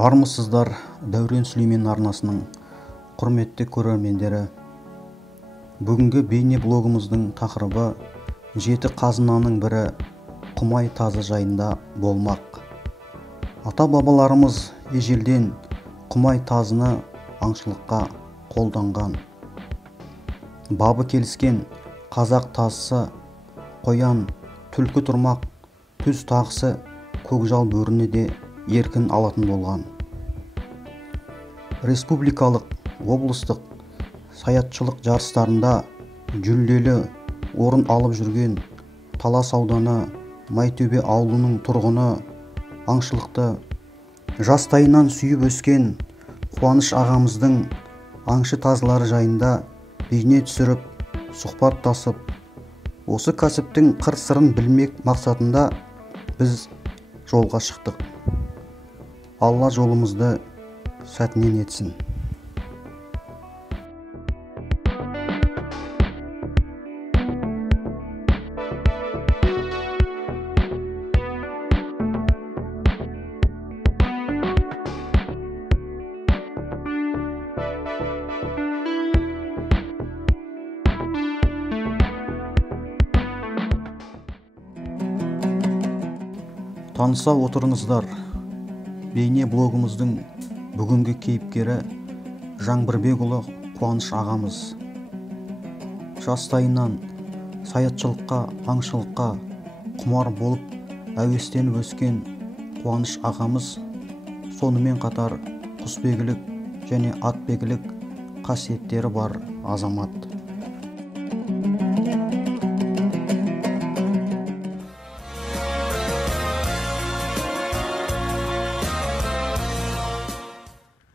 Армысыздар Дәурен Сүлеймен арнасының құрметті көрермендері. Бүгінгі бейне блогымыздың тақырыбы жеті қазынаның бірі Құмай тазы жайында болмақ. Ата-бабаларымыз ежелден Құмай тазыны аңшылыққа қолданған. Бабы келіскен қазақ тазысы қоян, түлкі тұрмақ, түз тағысы көкжал бөріні де еркін алатын болған. Республикалық, облыстық саятшылық жарыстарында жүлделі орын алып жүрген Талас ауданы Майтөбе ауылының тұрғыны, аңшылықты жастайынан сүйіп өскен Қуаныш ағамыздың аңшы тазылары жайында бейне түсіріп, сұхбаттасып, осы кәсіптің қыр-сырын білмек мақсатында біз жолға шықтық. Алла жолымызды сәтінен етсін. Таныса отырыңыздар. Бейне блогымыздың бүгінгі кейіпкері Жаңбырбекұлы Қуаныш ағамыз. Жастайынан саятшылыққа, аңшылыққа құмар болып әуестеніп өскен Қуаныш ағамыз сонымен қатар құсбегілік және атбегілік қасиеттері бар азамат.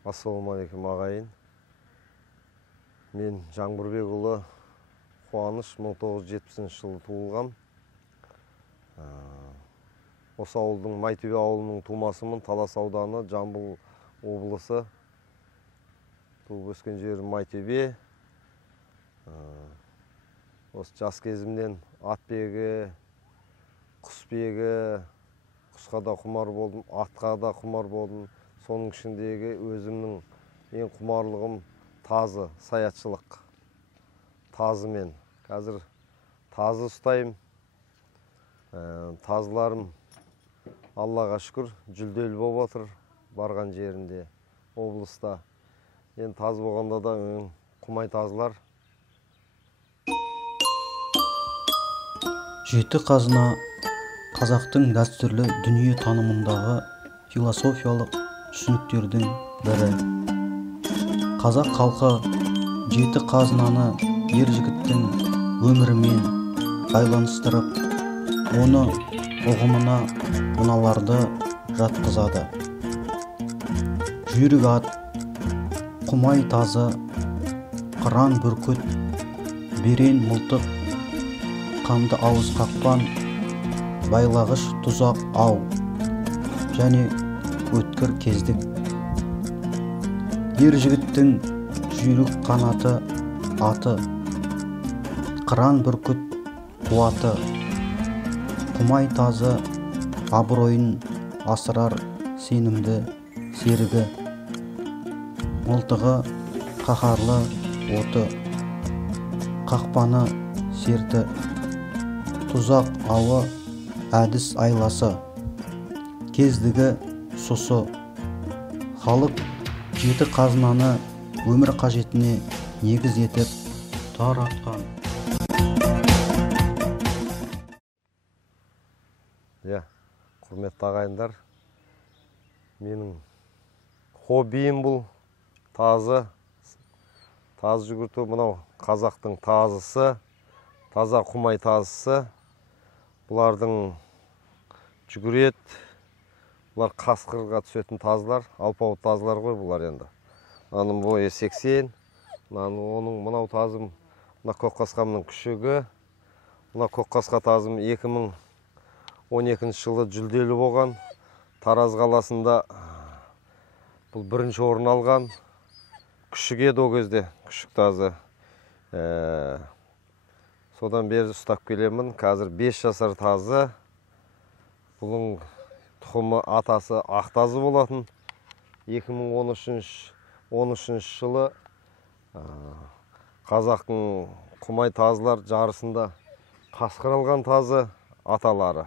Ассалаумағалейкум ағайын. Мен Жаңбырбекұлы Қуаныш 1970 жылы туылғам. Осы ауылдың Майтөбе ауылының тумасымын. Талас ауданы, Жамбыл облысы. Туып өскен жерім Майтөбе. Осы жас кезімнен атбегі, құсбегі, құсқа да құмар болдым, атқа да құмар болдым. Соның ішіндегі өзімнің ең құмарлығым тазы, саятшылық. Тазымен. Қазір тазы ұстайым. Тазыларым Аллаға шүкір жүлделі болып отыр барған жерінде, облыста. Енді таз болғанда да Құмай тазылар. Жеті қазына қазақтың дәстүрлі дүние танымындағы философиялық түсініктердің бірі. Қазақ халқы жеті қазынаны ер жігіттің өмірімен байланыстырып, оны ұғымына мыналарды жатқызады. Жүйрік ат, Құмай тазы, қыран бүркіт, берен мылтық, қанды ауыз қақпан, байлағыш тұзақ ау және өткір кездік. Ер жігіттің жүйрік қанаты аты, қыран бүркіт қуаты, Құмай тазы абыройын асырар сенімді серігі, мылтығы қаһарлы оты, қақпаны серті, тұзақ ауы әдіс айласы, кездігі сұсы. Халық жеті қазынаны өмір қажетіне негіз етіп таратқан. Құрметті ағайындар, менің хоббиім бұл тазы. Тазы жүгірту, мынау қазақтың тазысы, таза Құмай тазысы. Бұлардың жүгірет, бұлар қасқырға түсетін тазылар, алпауыт тазылар ғой бұлар енді. Аның бойы 80, оның мынау тазым, мына көкқасқамның күшігі. Мына көкқасқа тазым 2012 жылы жүлделі болған. Тараз қаласында бұл бірінші орын алған. Күшік еді о кезде, күшік тазы. Содан бері ұстап келемін. Қазір 5 жасар тазы. Бұның тұқымы атасы ақтазы болатын. 2013 жылы қазақтың құмай тазылар жарысында қасқыр алған тазы аталары.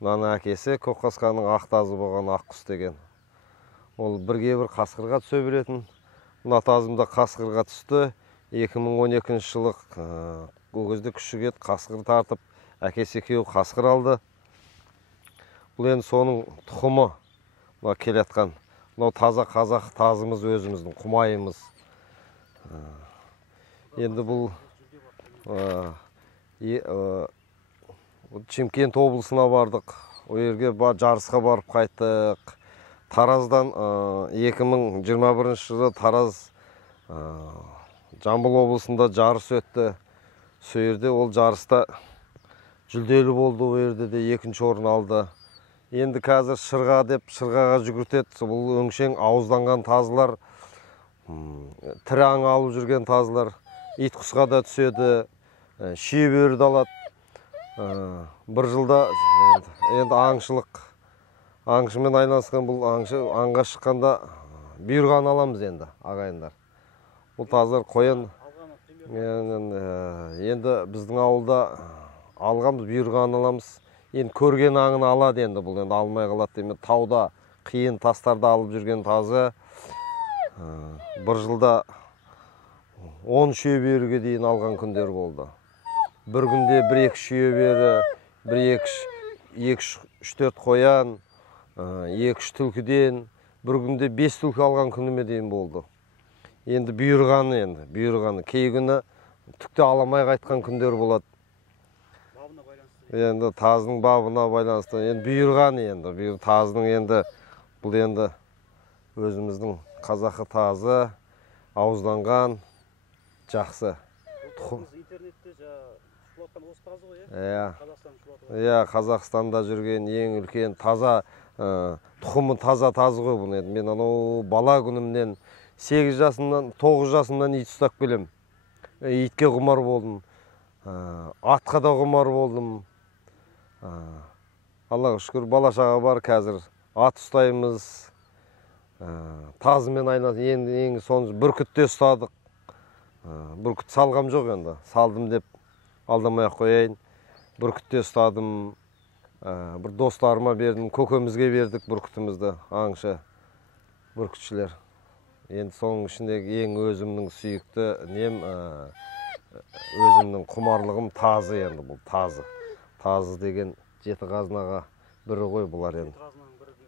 Мынаның әкесі Көкқасқаның ақ тазы болған Аққұс деген. Ол бірге-бір қасқырға түсе беретін. Мына тазымда қасқырға түсті. 2012 жылы ол кезде күшіге қасқыр тартып, әкесі екеуі қасқыр алды. Бұл енді соның тұқымы келетқан. Мынау таза қазақ тазымыз өзіміздің, құмайымыз. Енді бұл Шымкент облысына бардық. Ол жерге жарысқа барып қайттық. Тараздан 2021 жылы Тараз Жамбыл облысында жарыс өтті. Сол жерде ол жарыста жүлделі болды, ол жерде де екінші орын алды. Енді қазір шырға деп шырғаға жүгіртеді. Бұл өңшең ауызданған тазылар, тірі аң алып жүрген тазылар, ит құсқа да түседі, шие бөрді алады. Бір жылда енді аңшымен айналысқан бұл аңға шыққанда бұйырған аламыз енді ағайындар. Бұл тазылар қоян. Енді біздің ауылда алғанбыз, бұйырған аламыз. Енді көрген аңын алады енді, бұл енді алмай қалады демек. Тауда қиын тастарда алып жүрген тазы бір жылда 10 шүйе беруге дейін алған күндер болды. Бір күнде 1-2 шүйе бері, 1-2-3-4 қоян, 2-3 түлкіден, бір күнде 5 түлкі алған күніме дейін болды. Енді бұйырғаны. Кей күні түкте аламай қайтқан күндер болады. Енді тазының бабына байланысты. Енді бұйырғаны тазының енді бұл енді өзіміздің қазақы тазы, ауызданған, жақсы. Интернетте шулатқан осы тазы ғой, Қазақстанда жүрген ең үлкен таза, тұқымы таза тазы ғой бұл. Мен анау бала күнімнен 8 жасымнан, 9 жасымнан ит ұстап келем. Итке құмар болдым. Атқа да құмар болдым. Аллаға шүкір, бала-шаға бар қазір. Ат ұстаймыз. Тазымен айналысып, енді соңғы бүркітте ұстадық. Бүркіт салғам жоқ енді. Салдым деп алдамай қояйын. Бүркітте ұстадым. Бір достарыма бердім, көкемізге бердік бүркітімізді, аңшы бүркітшілер. Енді соның ішіндегі ең өзімнің сүйікті нем, өзімнің құмарлығым тазы енді бұл, тазы. Тазы деген жеті қазынаға бірі ғой бұлар енді.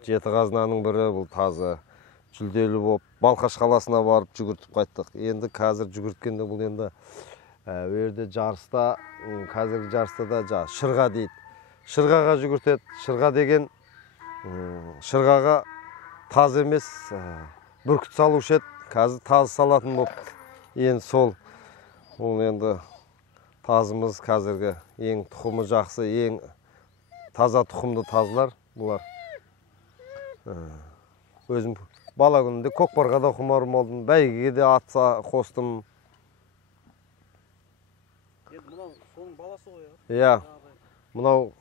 Жеті қазынаның бірі бұл тазы. Жүлделі болып, Балқаш қаласына барып жүгіртіп қайттық. Енді қазір жүгірткенде бұл енді өрде жарыста, қазіргі жарыста да шырға дейді. Шырғаға жүгіртеді. Шырға деген шырғаға таз емес, бүркіт салушы еді. Қазір таз салатын болып. Енді сол, ол енді тазымыз қазіргі ең тұқымы жақсы, ең таза тұқымды тазылар бұлар. Өзім бала күнімде көкпарға да құмарым болдым, бәйгеге де ат қостым. Енді мынау соның баласы ғой, Иә, мынау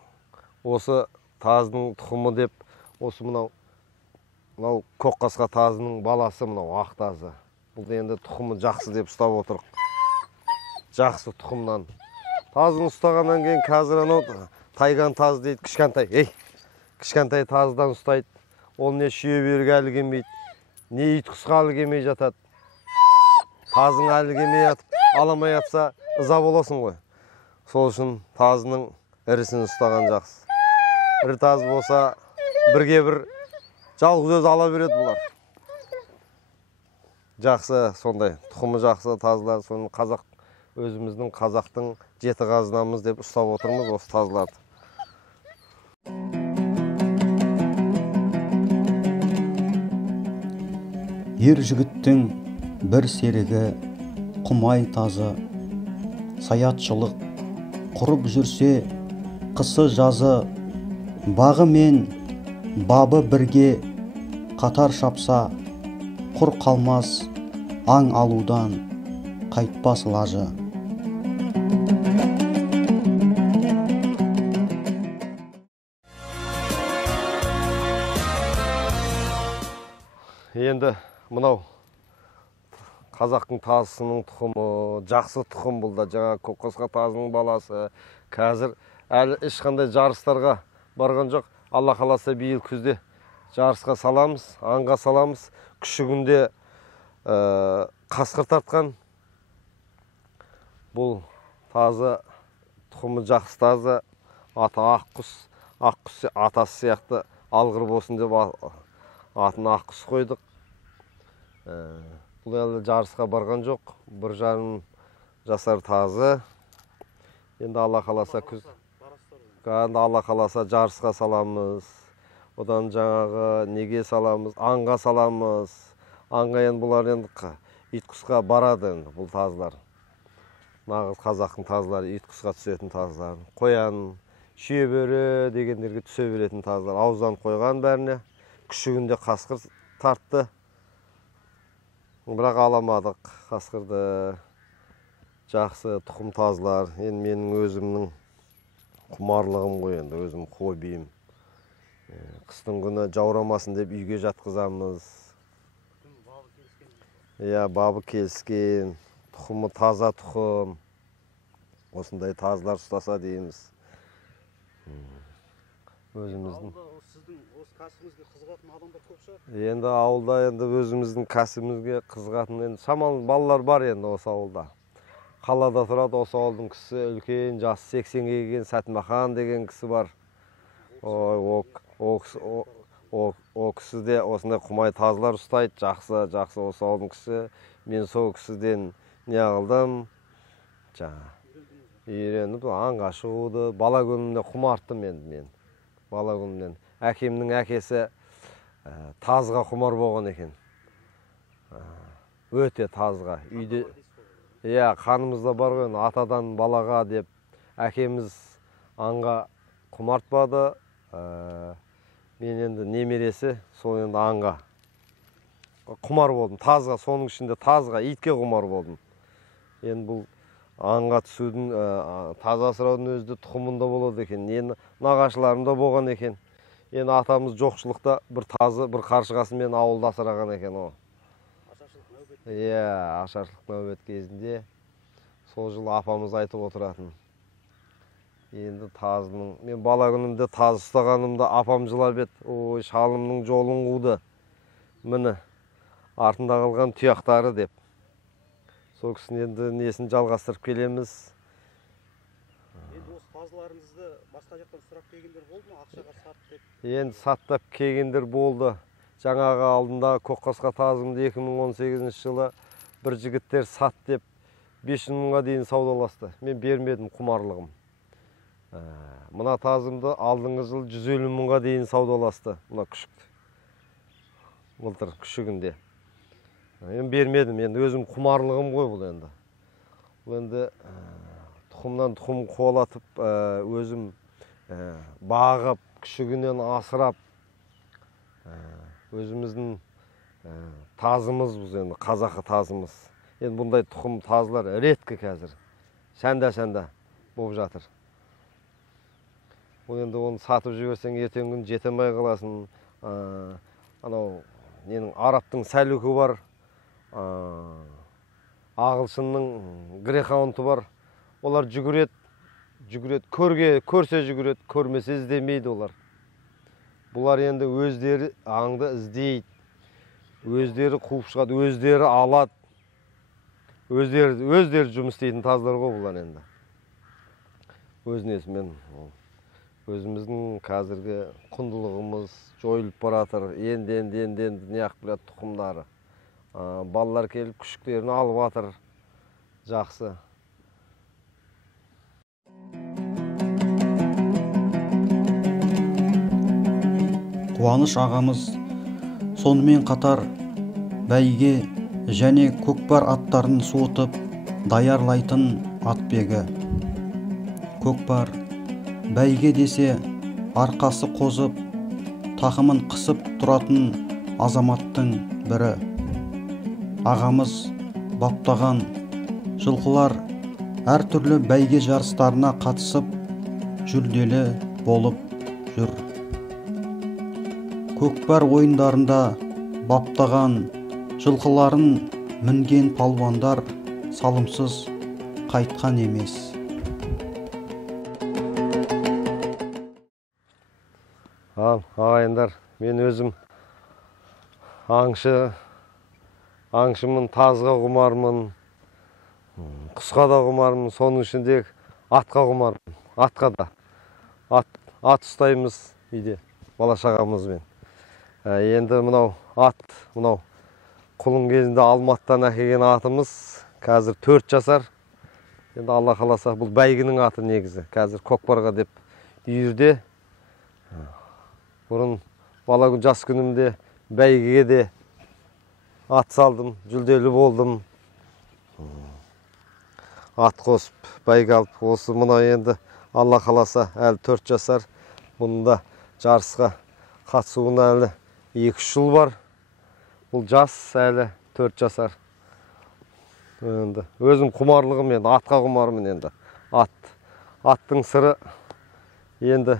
осы тазының тұқымы деп, осы мынау көкқасқа тазының баласы, мынау ақ тазы. Бұл енді тұқымы жақсы деп ұстап отырық. Жақсы тұқымнан. Тазын ұстағаннан кейін қазір анау тайган тазы дейді, кішкентай. Кішкентай тазыдан ұстайды. Ол не шүйе берге әлі келмейді, не ит құсқа әлі келмей жатады. Тазың әлі келмей жатып, аламай жатса, ыза боласың ғой. Сол үшін тазының ірісін ұстаған жақсы. Ірі таз болса, бірге бір жалғыз өзі ала береді бұлар. Жақсы, сондай, тұқымы жақсы тазылар, соның өзіміздің қазақтың жеті қазынамыз деп ұстап отырмыз осы тазыларды. Ер жігіттің бір серігі құмай тазы, саятшылық құрып жүрсе, қысы жазы, бағы мен бабы бірге қатар шапса, құр қалмас аң алудан қайтпас лажы. Енді мынау қазақтың тазысының тұқымы, жақсы тұқым бұл да. Жаңа Көкқасқа тазының баласы. Қазір әлі ешқандай жарыстарға барған жоқ. Алла қаласа биыл күзде жарысқа саламыз, аңға саламыз. Күшігінде қасқыр тартқан. Бұл тазы, тұқымы жақсы тазы. Аты аққұс. Аққұс атасы сияқты алғыр болсын деп атын аққұс қойдық. Бұл әлі жарысқа барған жоқ. 1,5 жасар тазы. Енді Алла қаласа Алла қаласа жарысқа саламыз. Одан жаңағы неге саламыз, аңға саламыз. Аңға енді бұлар енді ит құсқа барады енді бұл тазылар. Нағыз қазақтың тазылары ит құсқа түсетін тазылар. Қоян, шүйебөрі дегендерге түсе беретін тазылар. Ауыздан қойған бәріне. Күшігінде қасқыр тартты. Бірақ аламадық қасқырды. Жақсы тұқым тазылар. Енді менің өзімнің құмарлығым ғой енді, өзім хоббиім. Қыстың күні жаурамасын деп үйге жатқызамыз. Бабы келіскен, тұқымы таза тұқым. Осындай тазылар ұстаса дейміз. Өзіміздің. Сіздің осы кәсібіңізге қызығатын адамдар көп шығар? Енді ауылда енді өзіміздің кәсібімізге қызығатын енді шамалы балалар бар енді осы ауылда. Қалада тұрады осы ауылдың кісі, үлкен, жасы 80-ге келген Сәтмахан деген кісі бар. О кісі де осындай құмай тазылар ұстайды, жақсы осы ауылдың кісі. Мен сол кісіден не қылдым, үйреніп аңға шығуды, бала күнімде құмарттым енді мен. Бала күнімнен. Әкемнің әкесі тазға құмар болған екен. Өте тазға. Үйде, қанымызда бар ғой, атадан балаға деп әкеміз аңға құмартпады. Мен енді немересі, сол енді аңға құмар болдым. Тазға, соның ішінде тазға, итке құмар болдым. Енді бұл аңға түсудің, таза асыраудың өзі тұқымында болады екен. Енді нағашыларымда болған екен. Енді атамыз жоқшылықта бір тазы, бір қаршығасымен ауылда асыраған екен о. Ашаршылық нәубет кезінде сол жылы апамыз айтып отыратын. Енді тазының, мен бала күнімде таз ұстағанымда апам жылап еді. Ой, шалымның жолын қуды. Міне, артында қалған тұяқтары деп. Сол кісінің енді несін жалғастырып келеміз. Енді осы тазыларыңызды басқа жақтан сұрап келгендер болды ма? Ақшаға сат деп? Енді саттап келгендер болды. Жаңағы алдында Көкқасқа тазымды 2018 жылы бір жігіттер сат деп 500 мыңға дейін саудаласты. Мен бермедім, құмарлығым. Мына тазымды алдыңғы жыл 150 мыңға дейін саудаласты. Мына күшікті. Былтыр күшігінде. Мен бермедім, енді өзім құмарлығым ғой бұл енді. Бұл енді тұқымнан тұқым қуалатып, өзім бағып, күшігінен асырап, өзіміздің тазымыз бұл енді, қазақы тазымыз. Енді бұндай тұқым тазылар реткі қазір. Шәнда болып жатыр. Бұл енді оны сатып жіберсең, ертең күн жетемай қаласын. Анау ненің араптың сәлукі бар. Ағылшынның грейхаунды бар. Олар жүгіреді, көрсе жүгіреді, көрмесе іздемейді олар. Бұлар енді өздері аңды іздейді. Өздері қуып шығады, өздері алады. Өздері жұмыс істейтін тазылар ғой бұлар енді. Өз несімен өзіміздің қазіргі құндылығымыз жойылып баратыр. Енді неғып біледі тұқымдары. Балалар келіп күшіктерін алып атыр. Жақсы. Қуаныш ағамыз сонымен қатар бәйге және көкпар аттарын суытып даярлайтын атбегі. Көкпар бәйге десе арқасы қозып, тақымын қысып тұратын азаматтың бірі. Ағамыз баптаған жылқылар әртүрлі бәйге жарыстарына қатысып, жүлделі болып жүр. Көкпар ойындарында баптаған жылқыларын мінген палуандар салымсыз қайтқан емес. Ағайындар, мен өзім аңшымын, тазға құмармын, құсқа да құмармын, соның ішінде атқа құмармын. Атқа да. Ат ұстаймыз үйде, бала-шағамызбен. Енді мынау құлын кезінде Алматыдан әкелген атымыз, қазір 4 жасар. Енді Алла қаласа, бұл бәйгінің аты негізі. Қазір көкпарға деп үйірде. Бұрын бала күн жас күнімде бәйгеге де ат салдым, жүлделі болдым. Ат қосып, бәйге алып, осы мына енді Алла қаласа әлі 4 жасар. Бұнда жарысқа қатысуына әлі 2 жыл бар. Бұл жас әлі 4 жасар. Енді өзім құмарлығым енді атқа құмармын енді. Аттың сыры енді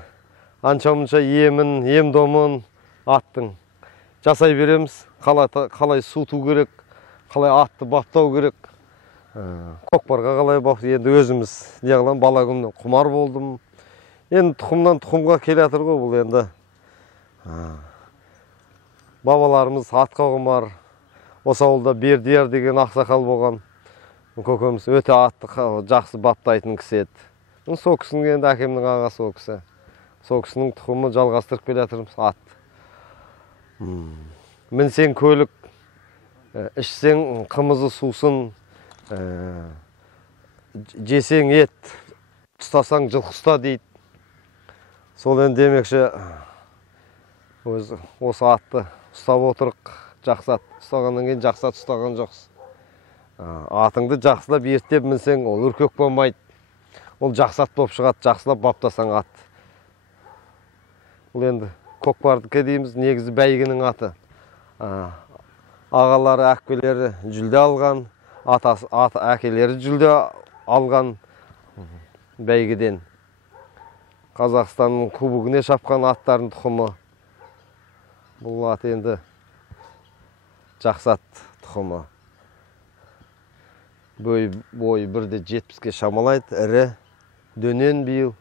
анша-мұнша ем-домын аттың жасай береміз. Қалай суыту керек, қалай атты баптау керек. Көкпарға қалай баптау, енді өзіміз неғылам бала күннен құмар болдым. Енді тұқымнан тұқымға келе жатыр ғой бұл енді. Бабаларымыз атқа құмар. Осы ауылда Бердияр деген ақсақал болған. Көкеміз өте атты жақсы баптайтын кісі еді. Сол кісінің енді әкемнің ағасы ол кісі. Сол кісінің тұқымы жалғастырып келе жатырмыз ат. Мінсең көлік, ішсең қымызы сусын, жесең ет, ұстасаң жылқы ұста дейді. Сол енді демекші осы атты ұстап отырық, жақсы ат ұстағаннан кейін жақсы ат ұстаған жоқсыз. Атыңды жақсылап ерттеп мінсең, ол үркек болмайды. Ол жақсы ат болып шығады, жақсылап баптасаң ат. Бұл енді көкпардікі дейміз, негізі бәйгінің аты. Ағалары, әкпелері жүлде алған, әкелері жүлде алған бәйгеден. Қазақстанның кубогіне шапқан аттардың тұқымы. Бұл ат енді жақсы ат тұқымы. Бойы бірде 70-ке шамалайды, ірі, дөнен биыл.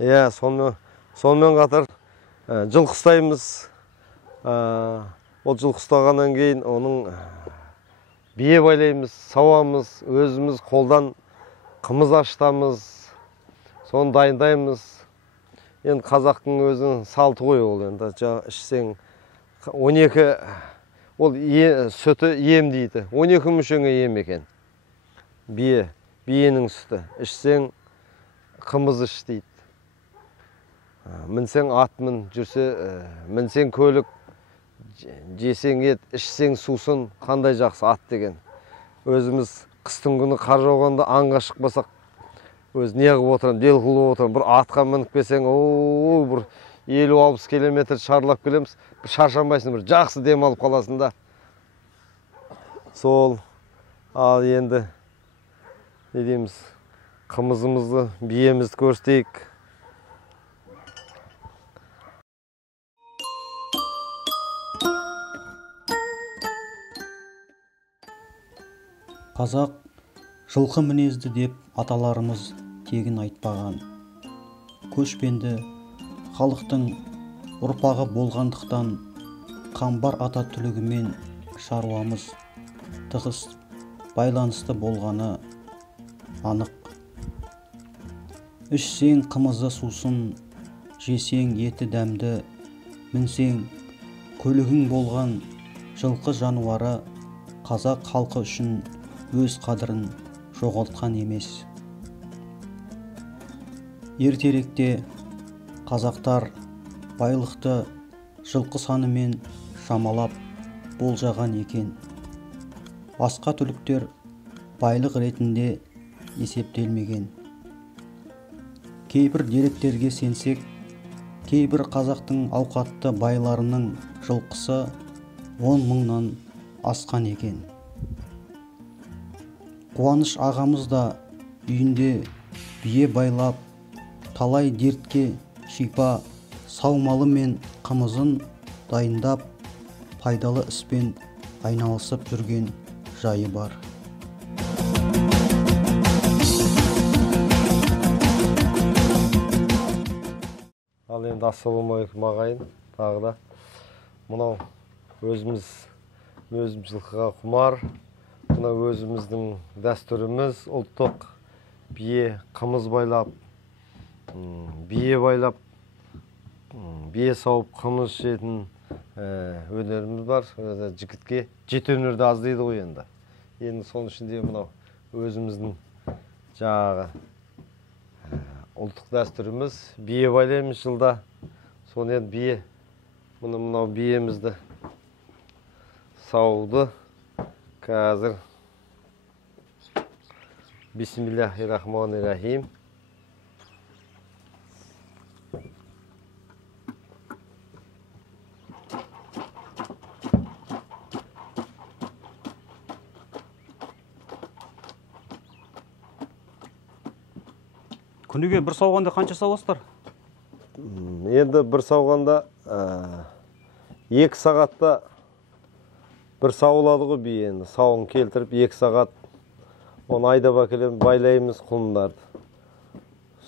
Сонымен қатар жылқы ұстаймыз. Ол жылқы ұстағаннан кейін оның бие байлаймыз, сауамыз, өзіміз қолдан қымыз ашытамыз, соны дайындаймыз. Енді қазақтың өзінің салты ғой ол енді. Ішсең 12, ол сүті ем дейді. 12 мүшеңе ем екен. Биенің сүті. Ішсең қымыз іш дейді. Мінсең ат мін, мінсең көлік, жесең ет, ішсең сусын, қандай жақсы ат деген. Өзіміз қыстың күні қар жауғанда аңға шықпасақ, өз неғып отырам, дел қылып отырам. Бір атқа мініп келсең, бір 50-60 километр шарлап келеміз, бір шаршамайсың, бір жақсы дем алып қаласың да. Сол, ал енді, не дейміз, қымызымызды, биемізді көрістейік. Қазақ жылқы мінезді деп аталарымыз тегін айтпаған. Көшпенді халықтың ұрпағы болғандықтан қамбар ата түлігімен шаруамыз тығыз байланысты болғаны анық. Ішсең қымызы сусын, жесең еті дәмді, мінсең көлігің болған жылқы жануары қазақ халқы үшін өз қадірін жоғалтқан емес. Ертеректе қазақтар байлықты жылқы санымен шамалап болжаған екен. Басқа түліктер байлық ретінде есептелмеген. Кейбір деректерге сенсек, кейбір қазақтың ауқатты байларының жылқысы 10 мыңнан асқан екен. Қуаныш ағамыз да үйінде бие байлап, талай дертке шипа саумалы мен қымызын дайындап пайдалы іспен айналысып жүрген жайы бар. Ал енді ассалаумағалейкум ағайын, тағы да мынау өзіміз жылқыға құмар, мынау өзіміздің дәстүріміз, ұлттық бие қымыз байлап, бие байлап, бие сауып қымыз ішетін өнеріміз бар. Жігітке жеті өнерді аз дейді ғой енді. Енді соның ішінде мынау өзіміздің жаңағы ұлттық дәстүріміз, бие байлаймыз жылда. Соны енді бие, мынау биемізді сауды қазір бисмиллахиррахманиррахим. Күніге бір сауғанда қанша сауасыздар? Енді бір сауғанда 2 сағатта бір сауылады ғой бие. Енді сауын келтіріп 2 сағат оны айдап әкелеміз, байлаймыз құлындарды.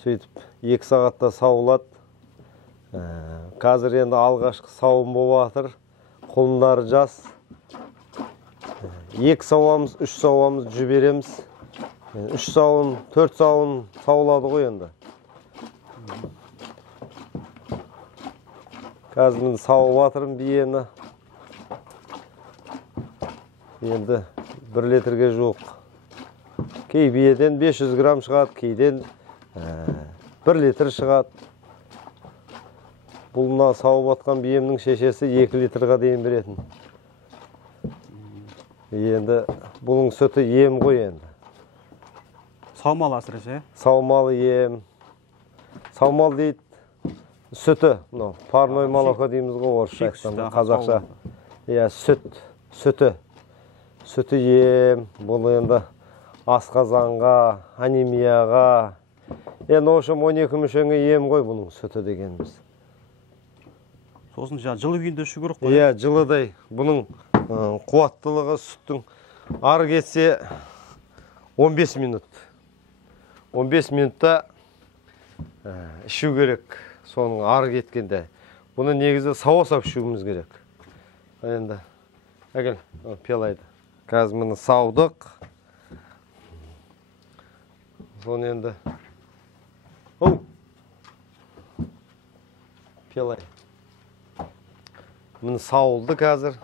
Сөйтіп 2 сағатта сауылады. Қазір енді алғашқы сауын болып жатыр. Құлындары жас. 2 сауамыз, 3 сауамыз жібереміз. 3 сауын, 4 сауын сауылады ғой енді. Қазір мен сауып жатырмын биені. Енді 1 литрге жуық. Кей биеден 500 грамм шығады, кейден 1 литр шығады. Бұл мына сауып жатқан биемнің шешесі 2 литрға дейін беретін. Енді бұның сүті ем ғой енді. Саумал әсіресе? Саумалы ем. Саумал дейді. Сүті. Парной молоко дейміз ғой орысша айтқанда, қазақша. Сүті. Сүті ем. Бұл енді асқазанға, анемияға. Енді ошым 12 мүшеңе ем ғой бұның сүті дегеніміз. Сосын жылы күйінде ішу керек қой? Жылыдай. Бұның қуаттылығы сүттің ары кетсе 15 минут. 15 минутта ішу керек, соның ары кеткенде. Бұны негізі сауасап ішуіміз керек. Енді, әкел, пиялайды. Қазір мұны саудық. Соны енді, пиялайды. Мұны сауылды қазір.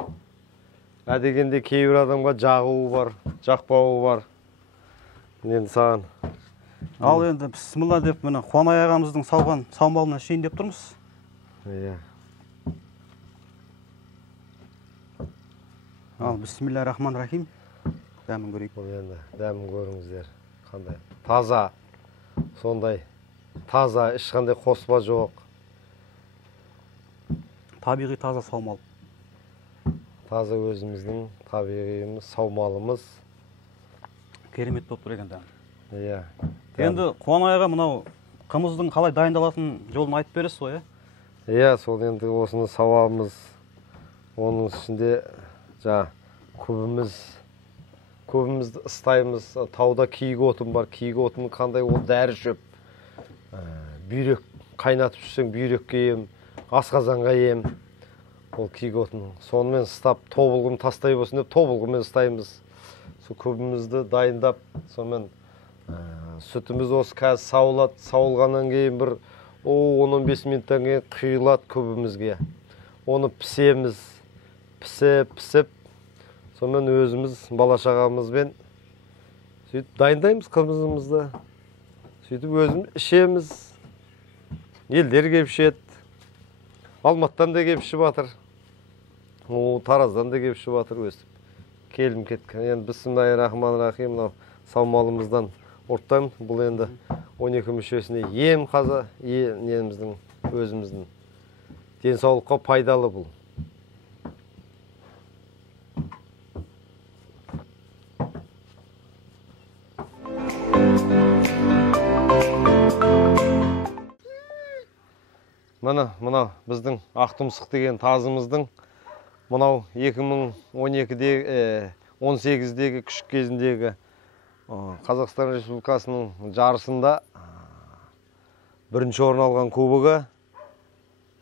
Әдегенде кейбір адамға жағуы бар, жақпауы бар. Енді саған. Ал енді бісмілла деп міне Қуанай ағамыздың сауған саумалына ішейін деп тұрмыз. Ал бисмиллахиррахманиррахим. Дәмін көрейік. Енді дәмін көріңіздер. Қандай таза, сондай таза, ешқандай қоспа жоқ. Табиғи таза саумал. Таза өзіміздің табиғиіміз, саумалымыз. Керемет болып тұр екен дәм. Енді Қуанай аға мынау қымыздың қалай дайындалатын жолын айтып бересіз ғой? Сол енді осыны сауамыз. Оның ішінде көбімізді ыстаймыз. Тауда киік отын бар. Киік отын қандай ол дәрі шөп. Бүйрек қайнатып жүрсең бүйрекке ем, асқазанға ем. Ол киік отын. Сонымен ыстап тобылғым тастай болсын деп тобылғымен ыстаймыз. Көбімізді дайындап, сонымен сүтіміз осы қазір сауылады. Сауылғаннан кейін бір 10-15 минуттан кейін құйылады көбімізге. Оны пісеміз. Пісіп, сонымен өзіміз бала-шағамызбен сөйтіп дайындаймыз қымызымызды. Сөйтіп өзіміз ішеміз. Елдер кеп ішеді. Алматыдан да кеп ішіп жатыр. Тараздан да кеп ішіп жатыр өстіп. Келім кеткен. Енді бисмиллахиррахманиррахим, мынау саумалымыздан ұрттаймын. Бұл енді 12 мүшесіне ем қаза, неміздің, өзіміздің денсаулыққа пайдалы бұл. мынау біздің Ақтұмсық деген тазымыздың мынау 2018-дегі күшік кезіндегі Қазақстан Республикасының жарысында бірінші орын алған кубогы.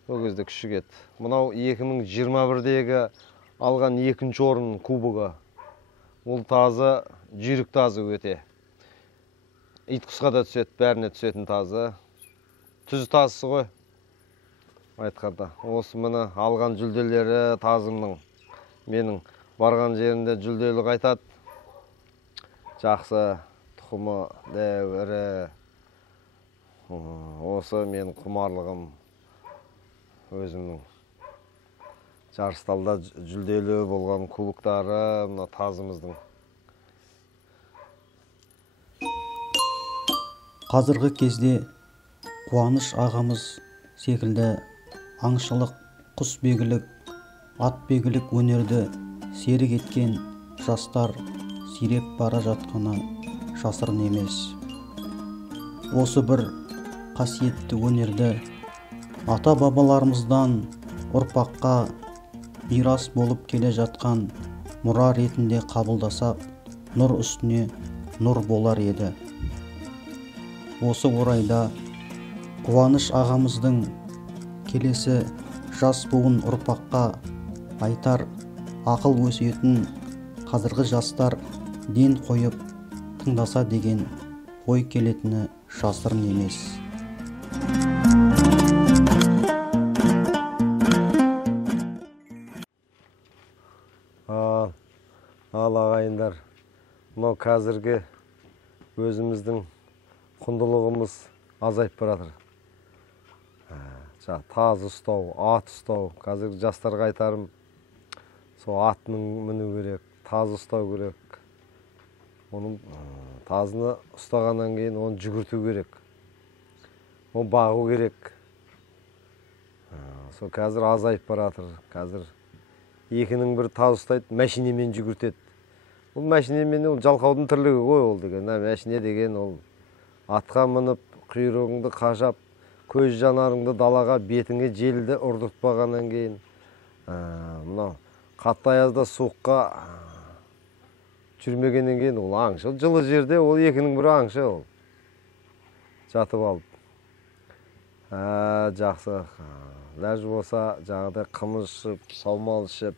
Ол кезде күшік еді. Мынау 2021-дегі алған екінші орын кубогы. Ол тазы жүйрік тазы өте. Ит құсқа да түседі, бәріне түсетін тазы. Түз тазысы ғой. Айтқанда, осы мені алған жүлделері тазымның. Менің барған жерінде жүлделі қайтады. Жақсы, тұқымы, дәуірі. Осы мен құмарлығым өзімнің. Жарысталда жүлделі болған кубоктары мына тазымыздың. Қазіргі кезде Қуаныш ағамыз секілді аңшылық, құсбегілік, атбегілік өнерді серік еткен жастар сиреп бара жатқаны жасырын емес. Осы бір қасиетті өнерді ата-бабаларымыздан ұрпаққа мирас болып келе жатқан мұра ретінде қабылдасақ, нұр үстіне нұр болар еді. Осы орайда Қуаныш ағамыздың келесі жас буын ұрпаққа айтар ақыл өсиетін қазіргі жастар ден қойып тыңдаса деген ой келетіні жасырын емес. Ал ағайындар, мынау қазіргі өзіміздің құндылығымыз азайып баратыр. Тазы ұстау, ат ұстау. Қазіргі жастарға айтарым, сол атның міну керек, тазы ұстау керек. Оның тазыны ұстағаннан кейін оны жүгірту керек. Оны бағу керек. Сол қазір азайып баратыр. Қазір екінің бір таз ұстайды, мәшинемен жүгіртеді. Ол мәшинемен ол жалқаудың тірлігі ғой ол деген. Мәшине деген ол атқа мініп, құйрығыңды қажап, көз жанарыңды далаға, бетіңе желді ұрдыртпағаннан кейін, мынау қатты аязда суыққа жүрмегеннен кейін ол аңшы. Жылы жерде ол екінің бірі аңшы ол. Жатып алып. Жақсы. Ләж болса, жаңағыдай қымыз ішіп, саумал ішіп,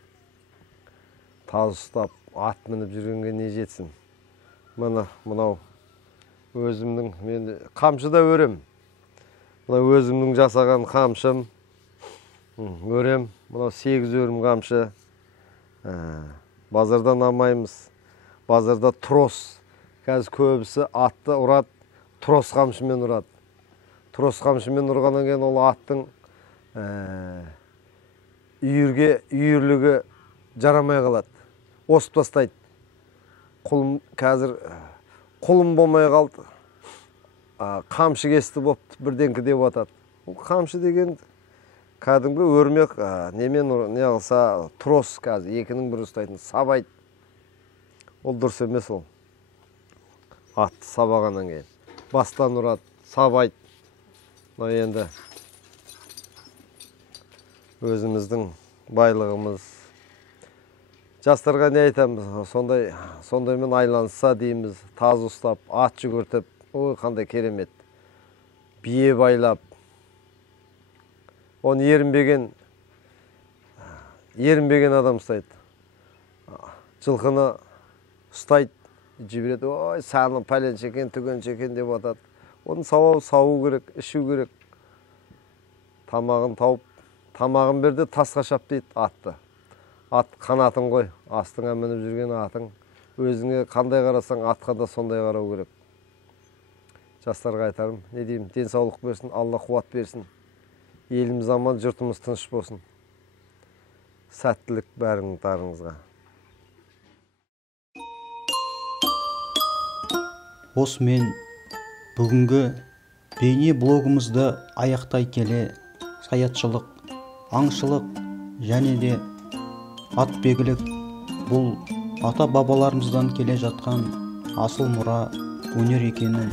таз ұстап, ат мініп жүргенге не жетсін. Мынау өзімнің, мен қамшы да өрем. Мынау өзімнің жасаған қамшым, өрем. Мынау 8 өрім қамшы. Базардан алмаймыз. Базарда трос. Қазір көбісі атты ұрады, трос қамшымен ұрады. Трос қамшымен ұрғаннан кейін ол аттың үйірлігі жарамай қалады. Осып тастайды. Қазір құлым болмай қалды. Қамшы кесті болып бірденкі деп атады. Қамшы деген кәдімгі өрмек, немен не алса трос, қазір екінің бір ұстайтын сабайды. Ол дұрыс емес ол. Атты сабағаннан кейін. Бастан ұрады, сабайды. Енді өзіміздің байлығымыз. Жастарға не айтамыз? Сондаймен айланса дейміз, таз ұстап, ат жүгіртіп, ой, қандай керемет. Бие байлап. Оны ерінбеген адам ұстайды. Жылқыны ұстайды, жібереді. Ой, саны пәленше екен, түгенше екен деп атады. Оны сауы керек, ішу керек. Тамағын тауып, тамағын берді, тасқа шап дейді атты. Ат қанатын қой, астыңа мініп жүрген атың. Өзіңе қандай қарасаң, атқа да сондай қарау керек. Жастарға айтарым, не деймін, денсаулық берсін, Алла қуат берсін. Еліміз аман, жұртымыз тыныш болсын. Сәттілік бәріңізге. Осымен бүгінгі бейне блогымызды аяқтай келе, саятшылық, аңшылық және де атбегілік бұл ата-бабаларымыздан келе жатқан асыл мұра өнер екенін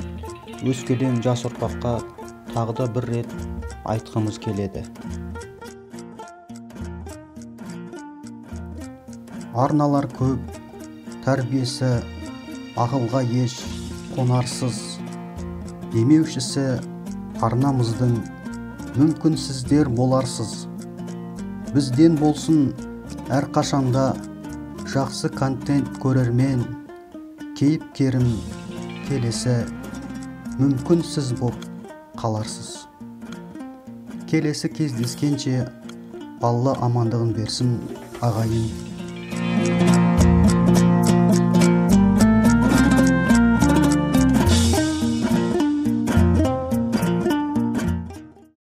өскелең жас ұрпаққа тағы да бір рет айтқымыз келеді. Арналар көп, тәрбиесі ақылға еш қонарсыз. Демеушісі арнамыздың мүмкінсіздер боларсыз. Бізден болсын әрқашанда жақсы контент көрермен, кейіпкерім келесі мүмкінсіз боп қаларсыз. Келесі кездескенше Алла амандығын берсін ағайын.